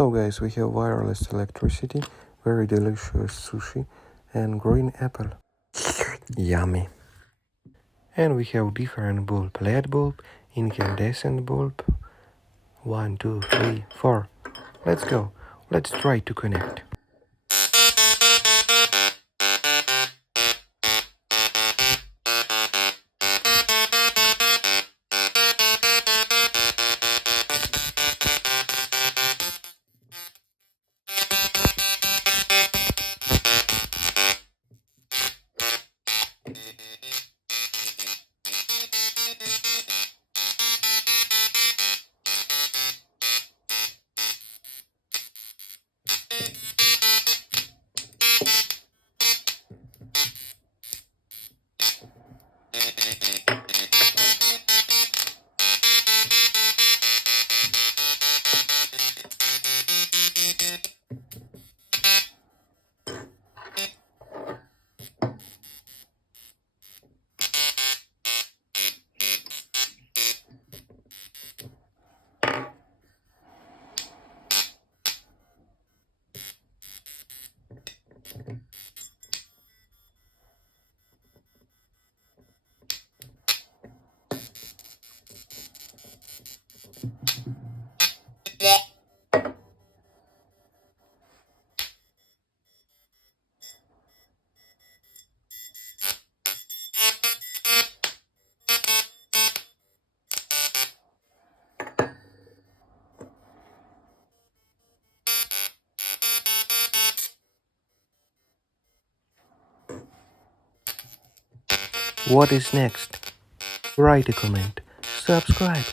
So guys, we have wireless electricity, very delicious sushi, and green apple. Yummy. And we have different bulb, LED bulb, incandescent bulb. 1, 2, 3, 4. Let's go. Let's try to connect. What is next? Write a comment, subscribe,